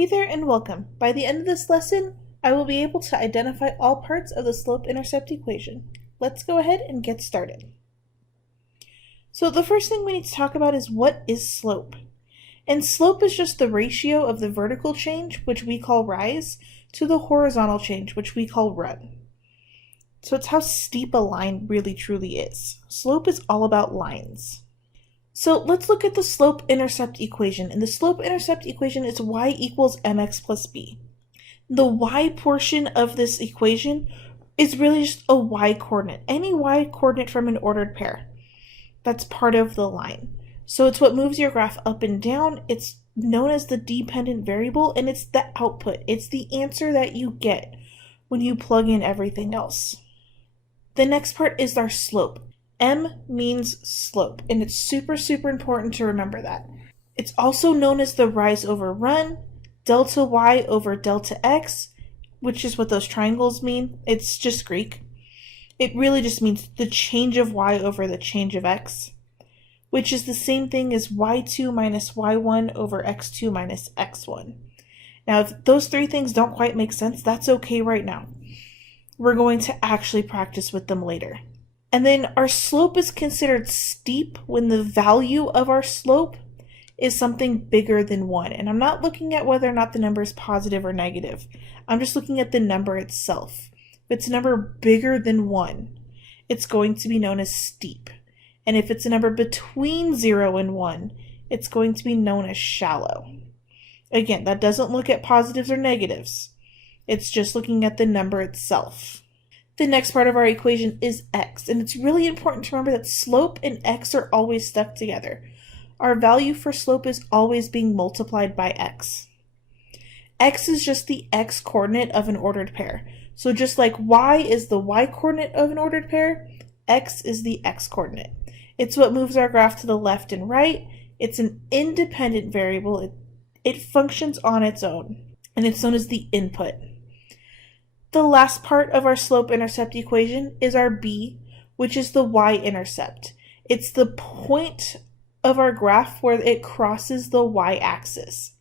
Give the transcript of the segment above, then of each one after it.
Hey there and welcome. By the end of this lesson, I will be able to identify all parts of the slope-intercept equation. Let's go ahead and get started. So the first thing we need to talk about is what is slope? And slope is just the ratio of the vertical change, which we call rise, to the horizontal change, which we call run. So it's how steep a line really truly is. Slope is all about lines. So let's look at the slope-intercept equation, and the slope-intercept equation is y equals mx plus b. The y portion of this equation is really just a y-coordinate, any y-coordinate from an ordered pair. That's part of the line. So it's what moves your graph up and down. It's known as the dependent variable, and it's the output. It's the answer that you get when you plug in everything else. The next part is our slope. M means slope, and it's super important to remember that. It's also known as the rise over run, delta y over delta x, which is what those triangles mean. It's just Greek. It really just means the change of y over the change of x, which is the same thing as y2 minus y1 over x2 minus x1. Now, if those three things don't quite make sense, that's okay right now. We're going to actually practice with them later. And then our slope is considered steep when the value of our slope is something bigger than 1. And I'm not looking at whether or not the number is positive or negative. I'm just looking at the number itself. If it's a number bigger than 1, it's going to be known as steep. And if it's a number between 0 and 1, it's going to be known as shallow. Again, that doesn't look at positives or negatives. It's just looking at the number itself. The next part of our equation is x, and it's really important to remember that slope and x are always stuck together. Our value for slope is always being multiplied by x. X is just the x coordinate of an ordered pair. So just like y is the y coordinate of an ordered pair, x is the x coordinate. It's what moves our graph to the left and right. It's an independent variable. It functions on its own, and it's known as the input. The last part of our slope-intercept equation is our b, which is the y-intercept. It's the point of our graph where it crosses the y-axis.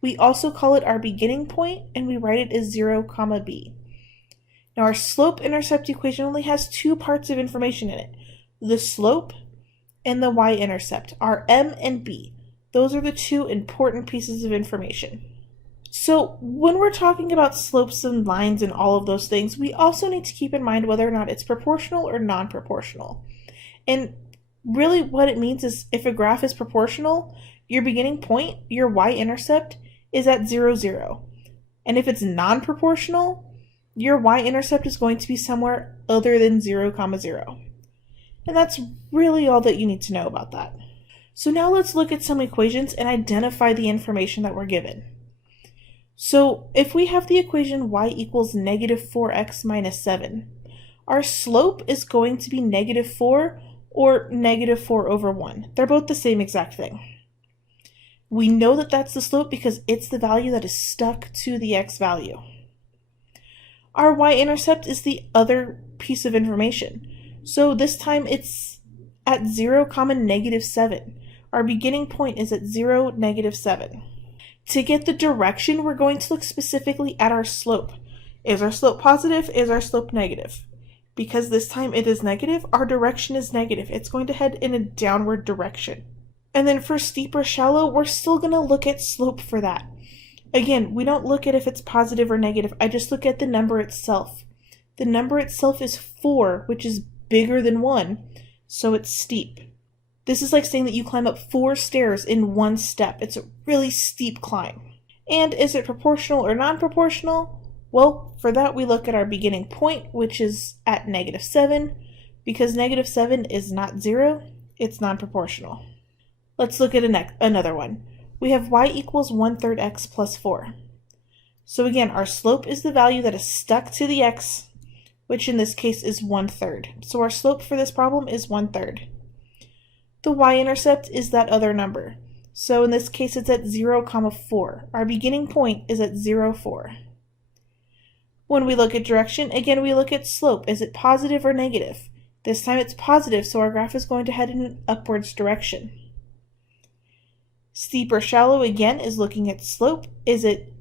We also call it our beginning point, and we write it as 0, b. Now our slope-intercept equation only has two parts of information in it, the slope and the y-intercept, our m and b. Those are the two important pieces of information. So when we're talking about slopes and lines and all of those things, we also need to keep in mind whether or not it's proportional or non-proportional. And really what it means is if a graph is proportional, your beginning point, your y-intercept, is at 0, 0. And if it's non-proportional, your y-intercept is going to be somewhere other than 0, 0. And that's really all that you need to know about that. So now let's look at some equations and identify the information that we're given. So if we have the equation y equals negative 4x minus 7, our slope is going to be negative 4 or negative 4 over 1. They're both the same exact thing. We know that that's the slope because it's the value that is stuck to the x value. Our y-intercept is the other piece of information. So this time it's at 0, negative 7. Our beginning point is at 0, negative 7. To get the direction, we're going to look specifically at our slope. Is our slope positive? Is our slope negative? Because this time it is negative, our direction is negative. It's going to head in a downward direction. And then for steep or shallow, we're still going to look at slope for that. Again, we don't look at if it's positive or negative. I just look at the number itself. The number itself is 4, which is bigger than 1, so it's steep. This is like saying that you climb up 4 stairs in 1 step. It's a really steep climb. And is it proportional or non-proportional? Well, for that we look at our beginning point, which is at negative 7. Because negative 7 is not 0, it's non-proportional. Let's look at another one. We have y equals 1/3 x plus 4. So again, our slope is the value that is stuck to the x, which in this case is 1/3. So our slope for this problem is 1/3. The y-intercept is that other number. So in this case, it's at 0, 4. Our beginning point is at 0, 4. When we look at direction, again, we look at slope. Is it positive or negative? This time it's positive, so our graph is going to head in an upwards direction. Steep or shallow, again, is looking at slope. Is it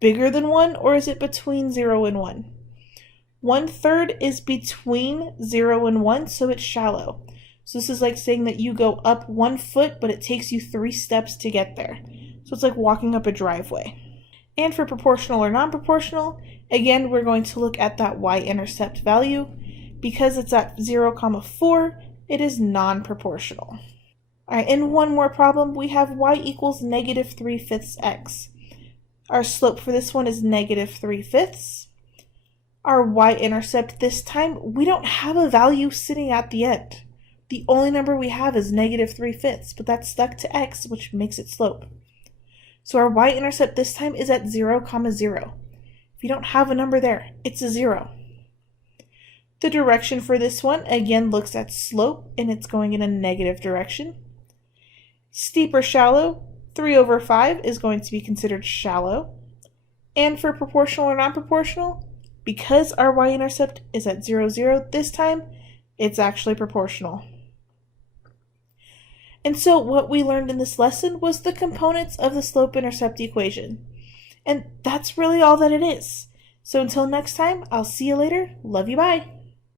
bigger than 1, or is it between 0 and 1? 1/3 is between 0 and 1, so it's shallow. So this is like saying that you go up 1 foot, but it takes you 3 steps to get there. So it's like walking up a driveway. And for proportional or non-proportional, again, we're going to look at that y-intercept value. Because it's at 0, 4, it is non-proportional. All right, in one more problem, we have y equals negative 3/5 x. Our slope for this one is negative 3/5. Our y-intercept this time, we don't have a value sitting at the end. The only number we have is negative 3/5, but that's stuck to x, which makes it slope. So our y-intercept this time is at 0, 0. If you don't have a number there, it's a 0. The direction for this one, again, looks at slope, and it's going in a negative direction. Steep or shallow, 3/5 is going to be considered shallow. And for proportional or non-proportional, because our y-intercept is at 0, 0 this time, it's actually proportional. And so what we learned in this lesson was the components of the slope-intercept equation. And that's really all that it is. So until next time, I'll see you later. Love you, bye.